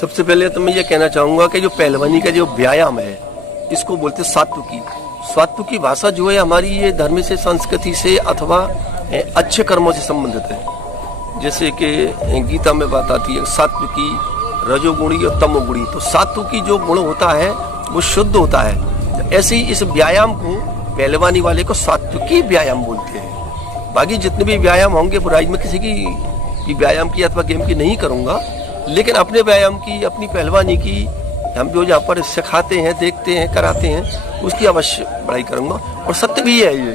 सबसे पहले तो मैं ये कहना चाहूँगा कि जो पहलवानी का जो व्यायाम है इसको बोलते सात्विकी। सात्विकी भाषा जो है हमारी ये धर्म से, संस्कृति से अथवा अच्छे कर्मों से संबंधित है। जैसे कि गीता में बात आती है सात्विकी, रजोगुणी और तमोगुणी। तो सात्विकी जो गुण होता है वो शुद्ध होता है। तो ऐसे ही इस व्यायाम को पहलवानी वाले को सात्विकी व्यायाम बोलते हैं। बाकी जितने भी व्यायाम होंगे बुराई में किसी की व्यायाम की अथवा गेम की नहीं करूँगा, लेकिन अपने व्यायाम की, अपनी पहलवानी की हम जो यहाँ पर सिखाते हैं, देखते हैं, कराते हैं, उसकी अवश्य बड़ाई करूँगा। और सत्य भी है ये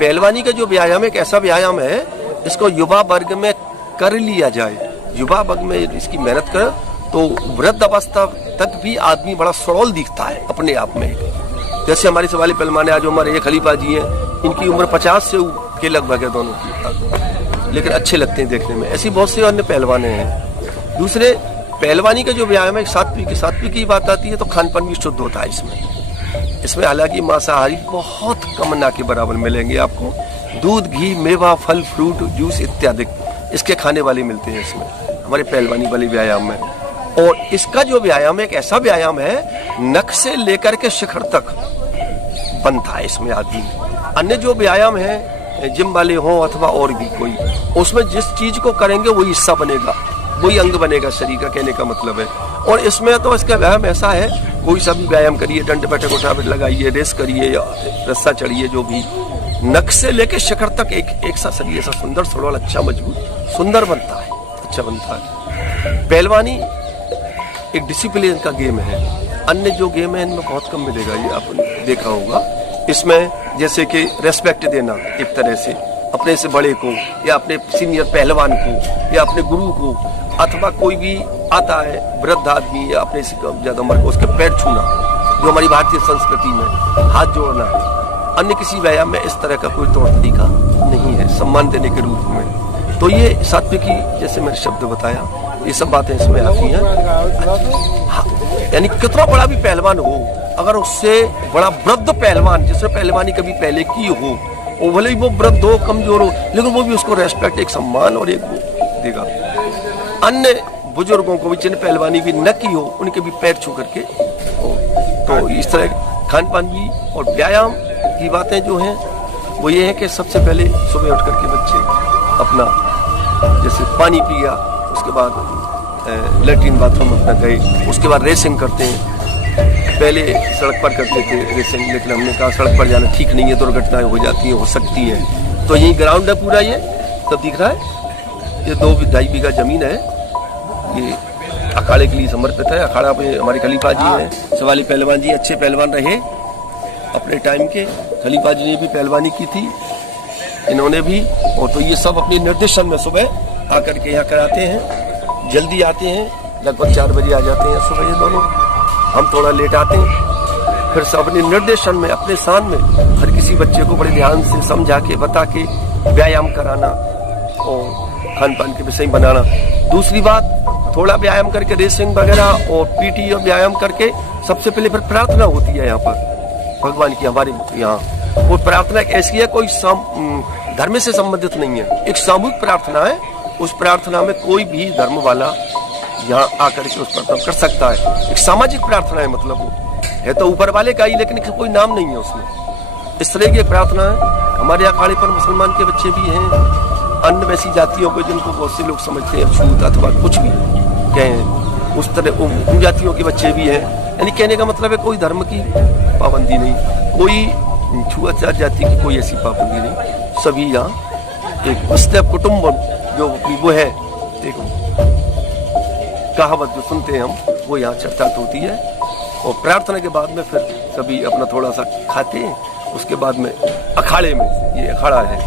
पहलवानी का जो व्यायाम है एक ऐसा व्यायाम है इसको युवा वर्ग में कर लिया जाए, युवा वर्ग में इसकी मेहनत कर तो वृद्ध अवस्था तक भी आदमी बड़ा सुडौल दिखता है अपने आप में। जैसे हमारे सवाली पहलवान आज हमारे ये खलीफा जी हैं, इनकी उम्र 50 से के लगभग है दोनों की, लेकिन अच्छे लगते हैं देखने में। ऐसी बहुत से अन्य पहलवाने हैं। दूसरे पहलवानी का जो व्यायाम है सात्विक की बात आती है तो खान पान भी शुद्ध होता है इसमें हालांकि मांसाहारी बहुत कम ना के बराबर मिलेंगे आपको। दूध, घी, मेवा, फल, फ्रूट, जूस इत्यादि इसके खाने वाले मिलते हैं इसमें हमारे पहलवानी वाले व्यायाम में। और इसका जो व्यायाम है एक ऐसा व्यायाम है नख से लेकर के शिखर तक बनता है इसमें आदमी। अन्य जो व्यायाम है जिम वाले हों अथवा और भी कोई, उसमें जिस चीज को करेंगे वही हिस्सा बनेगा, वही अंग बनेगा शरीर का, कहने का मतलब है। और इसमें तो इसका व्यायाम ऐसा है, कोई सा भी व्यायाम करिए, डंडे बैठक उठा बैठ लगाइए, रेस करिए या रस्सा चढ़िए, जो भी नख से लेके शिखर तक एक सा शरीर ऐसा सुंदर, सुडौल, अच्छा, मजबूत, सुंदर बनता है, अच्छा बनता है। पहलवानी एक डिसिप्लिन का गेम है। अन्य जो गेम है इनमें बहुत कम मिलेगा, ये आपने देखा होगा। इसमें जैसे कि रेस्पेक्ट देना एक तरह से अपने से बड़े को या अपने सीनियर पहलवान को या अपने गुरु को, अथवा कोई भी आता है वृद्ध आदमी या अपने से ज्यादा उम्र को, उसके पैर छूना, जो हमारी भारतीय संस्कृति में हाथ जोड़ना है। अन्य किसी व्यायाम में इस तरह का कोई तौर तरीका नहीं है सम्मान देने के रूप में। तो ये सात्विकी, जैसे मैंने शब्द बताया, ये सब बातें इसमें आती हैं। यानी कितना बड़ा भी पहलवान हो, अगर उससे बड़ा वृद्ध पहलवान जिससे पहलवानी कभी पहले की हो, और भले ही वो वृद्ध हो, कमजोर हो, लेकिन वो भी उसको रेस्पेक्ट, एक सम्मान और एक वो देगा। अन्य बुजुर्गों को भी जिन पहलवानी भी न की हो उनके भी पैर छू करके हो। तो इस तरह खान पान भी और व्यायाम की बातें जो हैं वो ये है कि सबसे पहले सुबह उठ करके बच्चे अपना जैसे पानी पिया, उसके बाद लेट्रिन बाथरूम अपना गए, उसके बाद रेसिंग करते हैं। पहले सड़क पर करते थे रेसिंग, लेकिन हमने कहा सड़क पर जाना ठीक नहीं है, दुर्घटनाएं हो जाती हैं, हो सकती हैं। तो यही ग्राउंड है पूरा, ये तब दिख रहा है, ये 2-2.5 बीघा जमीन है, ये अखाड़े के लिए समर्पित है। अखाड़ा पे हमारे खलीफा जी हैं, सवाली पहलवान जी अच्छे पहलवान रहे अपने टाइम के। खलीफा जी ने भी पहलवानी की थी, इन्होंने भी। और तो ये सब अपने निर्देशन में सुबह आकर के यहाँ कराते हैं, जल्दी आते हैं, लगभग 4 बजे आ जाते हैं सुबह ये दोनों। हम थोड़ा लेट आते हैं, फिर सब अपने निर्देशन में, अपने स्थान में हर किसी बच्चे को बड़े ध्यान से समझा के, बता के व्यायाम कराना और खान पान के विषय बनाना। दूसरी बात, थोड़ा व्यायाम करके रेसिंग वगैरह और पीटी और व्यायाम करके सबसे पहले फिर प्रार्थना होती है यहाँ पर भगवान की हमारे यहाँ। वो प्रार्थना ऐसी है, कोई धर्म से संबंधित नहीं है, एक सामूहिक प्रार्थना है। उस प्रार्थना में कोई भी धर्म वाला यहाँ आकर के उस प्रार्थना कर सकता है। एक सामाजिक प्रार्थना है, मतलब वो है तो ऊपर वाले का ही, लेकिन कोई नाम नहीं है उसमें। इस तरह की प्रार्थना है। हमारे अखाड़े पर मुसलमान के बच्चे भी हैं, अन्य वैसी जातियों को जिनको बहुत से लोग समझते हैं छूत अथवा कुछ भी कहें, उस तरह उन जातियों के बच्चे भी हैं। यानी कहने का मतलब है कोई धर्म की पाबंदी नहीं, कोई छुआछूत जाति की कोई ऐसी पाबंदी नहीं। सभी यहाँ एक वसुधैव कुटुंबकम जो वो है, एक कहावत जो सुनते हैं हम, वो यहाँ चर्चा होती है। और प्रार्थना के बाद में फिर सभी अपना थोड़ा सा खाते हैं। उसके बाद में अखाड़े में, ये अखाड़ा है,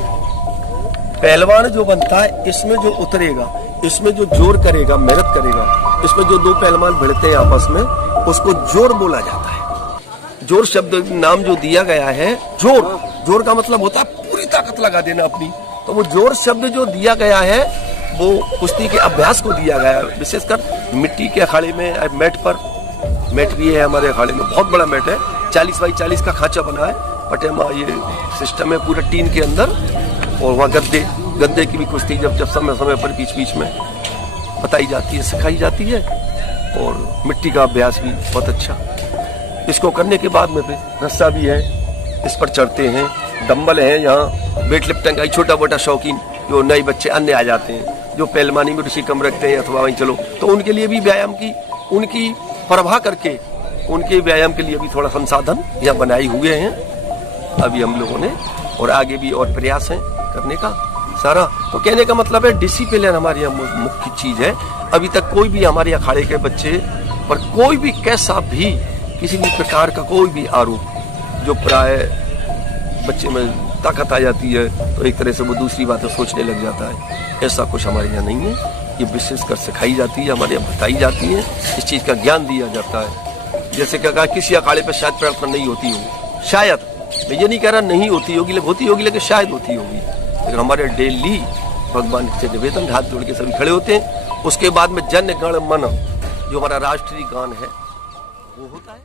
पहलवान जो बनता है इसमें जो उतरेगा, इसमें जो जोर करेगा, मेहनत करेगा, इसमें जो 2 पहलवान भिड़ते हैं आपस में, उसको जोर बोला जाता है। जोर शब्द नाम जो दिया गया है, जोर का मतलब होता है पूरी ताकत लगा देना अपनी। तो वो जोर शब्द जो दिया गया है वो कुश्ती के अभ्यास को दिया गया है, विशेषकर मिट्टी के अखाड़े में, मैट पर। मैट भी है हमारे अखाड़े में, बहुत बड़ा मैट है, 40 बाई 40 का खांचा बना है, पटेमा ये सिस्टम है पूरा टीन के अंदर। और वहाँ गद्दे की भी कुश्ती जब समय समय पर बीच बीच में बताई जाती है, सिखाई जाती है। और मिट्टी का अभ्यास भी बहुत अच्छा। इसको करने के बाद में फिर रस्सा भी है, इस पर चढ़ते हैं, डंबल है, यहाँ वेट लिफ्टिंग का छोटा मोटा शौकीन जो नए बच्चे अन्य आ जाते हैं, जो पहलवानी में रुचि कम रखते हैं अथवा वहीं चलो, तो उनके लिए भी व्यायाम की उनकी परवाह करके उनके व्यायाम के लिए भी थोड़ा संसाधन यहाँ बनाए हुए हैं अभी हम लोगों ने, और आगे भी और प्रयास हैं करने का सारा। तो कहने का मतलब है डिसिप्लिन हमारे यहाँ मुख्य चीज है। अभी तक कोई भी हमारे अखाड़े के बच्चे पर कोई भी कैसा भी किसी भी प्रकार का कोई भी आरोप जो प्राय बच्चे में ताकत आ जाती है तो एक तरह से वो दूसरी बातें सोचने लग जाता है, ऐसा कुछ हमारे यहाँ नहीं है। ये विशेषकर सिखाई जाती है, हमारे यहाँ बताई जाती है, इस चीज़ का ज्ञान दिया जाता है। जैसे क्या कहा किसी अखाड़े पर शायद प्रार्थना नहीं होती होगी, शायद मैं ये नहीं कह रहा नहीं होती होगी, होती होगी लेकिन शायद होती होगी, लेकिन हमारे डेली भगवान से निवेदन हाथ जोड़ के सभी खड़े होते हैं। उसके बाद में जन गण मन जो हमारा राष्ट्रीय गान है वो होता है।